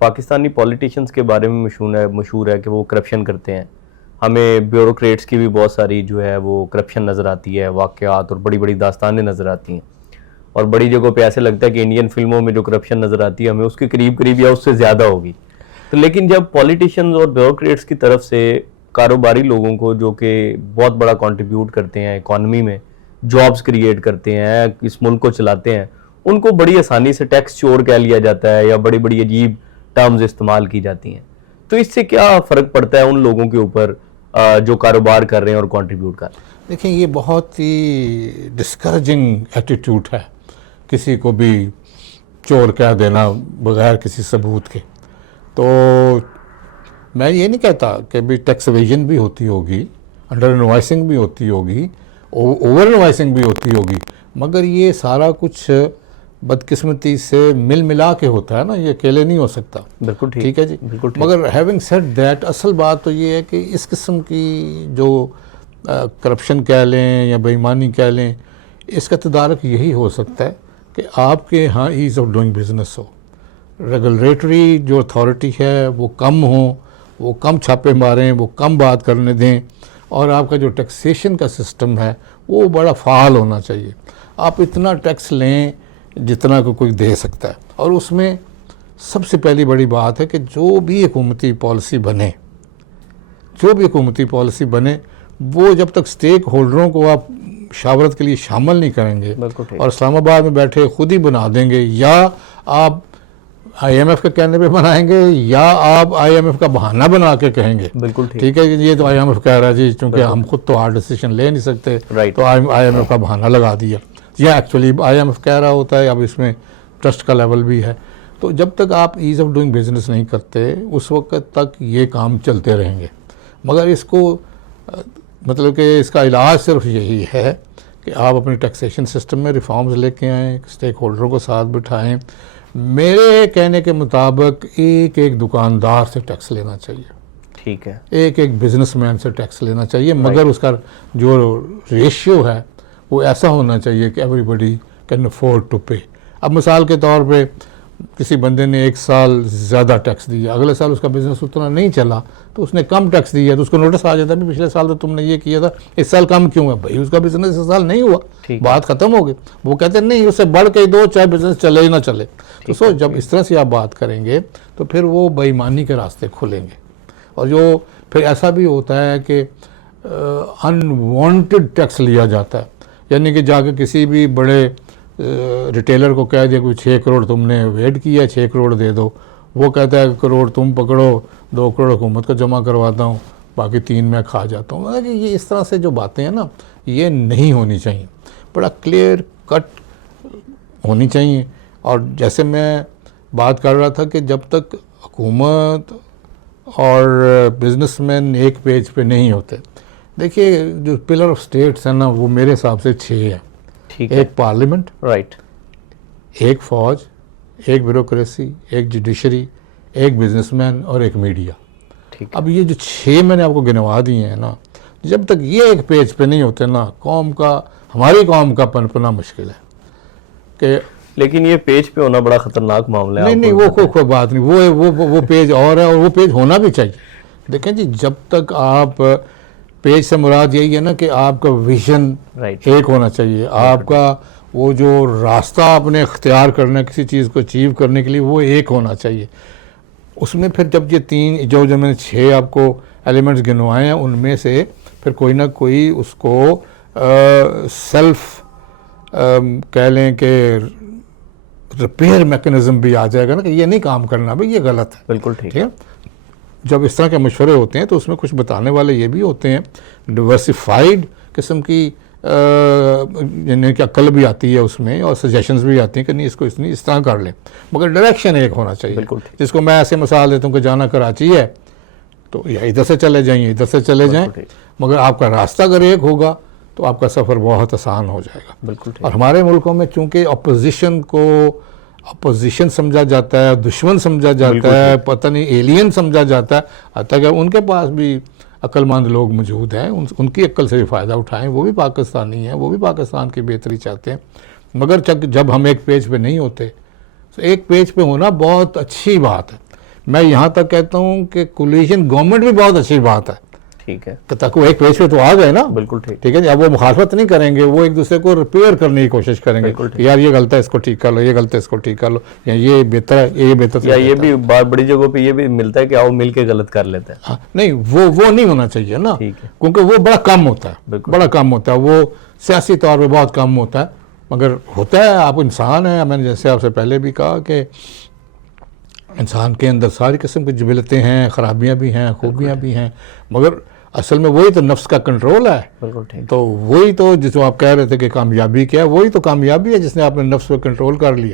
Pakistani politicians के बारे में मशहूर है कि वो करप्शन करते हैं। हमें ब्यूरोक्रेट्स की भी बहुत सारी जो है वो करप्शन नज़र आती है, वाक़यात और बड़ी बड़ी दास्तानें नज़र आती हैं। और बड़ी जगहों पे ऐसे लगता है कि इंडियन फिल्मों में जो करप्शन नज़र आती है हमें उसके करीब करीब या उससे ज़्यादा होगी। तो लेकिन जब पॉलिटिशियंस और ब्यूरोक्रेट्स की तरफ से कारोबारी लोगों को, जो कि बहुत बड़ा कंट्रीब्यूट करते हैं इकॉनमी में, जॉब्स क्रिएट करते हैं, इस मुल्क को चलाते हैं, उनको बड़ी आसानी से टैक्स चोर कह लिया जाता है या बड़ी बड़ी अजीब टर्म्स इस्तेमाल की जाती हैं। तो इससे क्या फ़र्क पड़ता है उन लोगों के ऊपर जो कारोबार कर रहे हैं और कंट्रीब्यूट कर रहे हैं? देखिए, ये बहुत ही डिस्करेजिंग एटीट्यूड है किसी को भी चोर कह देना बगैर किसी सबूत के। तो मैं ये नहीं कहता कि भी टैक्स एवेजन भी होती होगी, अंडर इनवॉइसिंग भी होती होगी, ओवर इनवॉइसिंग भी होती होगी, मगर ये सारा कुछ बदकिस्मती से मिल मिला के होता है ना, ये अकेले नहीं हो सकता। बिल्कुल ठीक है जी, बिल्कुल ठीक। मगर हैविंग सेड दैट, असल बात तो ये है कि इस किस्म की जो करप्शन कह लें या बेईमानी कह लें, इसका तदारक यही हो सकता है कि आपके यहाँ ईज़ ऑफ डूइंग बिजनेस हो, रेगुलेटरी जो अथॉरिटी है वो कम हो, वो कम छापे मारें, वो कम बात करने दें, और आपका जो टैक्सेशन का सिस्टम है वो बड़ा फ़ाल होना चाहिए। आप इतना टैक्स लें जितना को कोई दे सकता है। और उसमें सबसे पहली बड़ी बात है कि जो भी हुकूमती पॉलिसी बने, वो जब तक स्टेक होल्डरों को आप शावरत के लिए शामिल नहीं करेंगे और इस्लामाबाद में बैठे खुद ही बना देंगे, या आप IMF के कहने पे बनाएंगे या आप IMF का बहाना बना के कहेंगे। बिल्कुल ठीक है, ये तो IMF कह रहा है जी, क्योंकि हम खुद तो हार्ड डिसीजन ले नहीं सकते, तो IMF का बहाना लगा दिया, या एक्चुअली IMF कह रहा होता है। अब इसमें ट्रस्ट का लेवल भी है। तो जब तक आप ईज़ ऑफ डूइंग बिजनेस नहीं करते, उस वक्त तक ये काम चलते रहेंगे। मगर इसको मतलब कि इसका इलाज सिर्फ यही है कि आप अपनी टैक्सेशन सिस्टम में रिफॉर्म्स लेके आएँ, स्टेक होल्डरों को साथ बिठाएँ। मेरे कहने के मुताबिक एक एक दुकानदार से टैक्स लेना चाहिए, ठीक है, एक एक बिजनेसमैन से टैक्स लेना चाहिए, मगर उसका जो रेशियो है वो ऐसा होना चाहिए कि एवरीबडी कैन अफोर्ड टू पे। अब मिसाल के तौर पे किसी बंदे ने एक साल ज़्यादा टैक्स दिया, अगले साल उसका बिज़नेस उतना नहीं चला तो उसने कम टैक्स दिया, तो उसको नोटिस आ जाता है भी पिछले साल तो तुमने ये किया था, इस साल कम क्यों है? भाई उसका बिज़नेस इस साल नहीं हुआ, बात ख़त्म हो गई। वो कहते हैं नहीं, उससे बढ़ के दो, चाहे बिज़नेस चले ही ना चले। तो जब इस तरह से आप बात करेंगे तो फिर वो बेईमानी के रास्ते खुलेंगे। और जो फिर ऐसा भी होता है कि अनवांटेड टैक्स लिया जाता है, यानी कि जाके किसी भी बड़े रिटेलर को कह दिया कोई 6 करोड़ तुमने वेट किया, 6 करोड़ दे दो, वो कहता है करोड़ तुम पकड़ो, 2 करोड़ हुकूमत को जमा करवाता हूँ, बाकी 3 मैं खा जाता हूँ। मतलब कि ये इस तरह से जो बातें हैं ना, ये नहीं होनी चाहिए, बड़ा क्लियर कट होनी चाहिए। और जैसे मैं बात कर रहा था कि जब तक हुकूमत और बिजनेसमैन एक पेज पे नहीं होते, देखिए जो पिलर ऑफ स्टेट्स है ना, वो मेरे हिसाब से 6 हैं। एक पार्लियामेंट, राइट, एक फौज, एक ब्यूरोक्रेसी, एक जुडिशरी, एक बिजनेसमैन और एक मीडिया। ठीक। अब ये जो 6 मैंने आपको गिनवा दिए हैं ना, जब तक ये एक पेज पे नहीं होते ना, हमारी कौम का पनपना मुश्किल है कि। लेकिन ये पेज पे होना बड़ा खतरनाक मामला है। नहीं, वो कोई बात नहीं, वो पेज और है, और वो पेज होना भी चाहिए। देखें जी, जब तक आप पेज से मुराद यही है ना कि आपका विजन एक होना चाहिए, आपका वो जो रास्ता आपने इख्तियार करना है किसी चीज़ को अचीव करने के लिए, वो एक होना चाहिए। उसमें फिर जब ये 3 जो मैंने 6 आपको एलिमेंट्स गिनवाए हैं, उनमें से फिर कोई ना कोई उसको सेल्फ कह लें कि रिपेयर मैकेनिज्म भी आ जाएगा ना, कि ये नहीं काम करना भाई, ये गलत है। बिल्कुल ठीक है। जब इस तरह के मशवरे होते हैं तो उसमें कुछ बताने वाले ये भी होते हैं, डिवर्सिफाइड किस्म की यानी कि अक्ल भी आती है उसमें, और सजेशंस भी आती हैं कि नहीं इसको इस तरह कर लें, मगर डायरेक्शन एक होना चाहिए। जिसको मैं ऐसे मिसाल देता हूँ कि जाना कराची है तो या इधर से चले जाइए, इधर से चले जाएं, मगर आपका रास्ता अगर एक होगा तो आपका सफ़र बहुत आसान हो जाएगा। बिल्कुल। और हमारे मुल्कों में चूँकि अपोजिशन को अपोजिशन समझा जाता है, दुश्मन समझा जाता है, पता नहीं एलियन समझा जाता है, हत्ता कि उनके पास भी अक्लमंद लोग मौजूद हैं, उनकी अक्ल से भी फ़ायदा उठाएं, वो भी पाकिस्तानी हैं, वो भी पाकिस्तान की बेहतरी चाहते हैं। मगर जब हम एक पेज पे नहीं होते, तो एक पेज पे होना बहुत अच्छी बात है, मैं यहाँ तक कहता हूँ कि कोलिशन गवर्नमेंट भी बहुत अच्छी बात है ठीक है, कि तक वो एक पेज पे तो आ गए ना, बिल्कुल ठीक। ठीक है जी। अब वो मुखालफत नहीं करेंगे, वो एक दूसरे को रिपेयर करने की कोशिश करेंगे कि यार ये गलत है इसको ठीक कर लो, ये गलत है इसको ठीक कर लो, या ये बेहतर है ये बेहतर या ये भी बड़ी जगहों पे ये भी मिलता है कि आओ मिल के गलत कर लेते हैं। हाँ, नहीं वो नहीं होना चाहिए ना, ठीक है। क्योंकि वो बड़ा कम होता है, बिल्कुल। बड़ा कम होता है, वो सियासी तौर पे बहुत कम होता है, मगर होता है। आप इंसान हैं, मैंने जैसे आपसे पहले भी कहा कि इंसान के अंदर सारी किस्म की जबिलतें हैं, खराबियाँ भी हैं, खूबियाँ भी हैं, मगर असल में वही तो नफ्स का कंट्रोल है। बिल्कुल ठीक। तो वही तो जिसको आप कह रहे थे कि कामयाबी क्या है, वही तो कामयाबी है जिसने आपने नफ्स पर कंट्रोल कर लिया।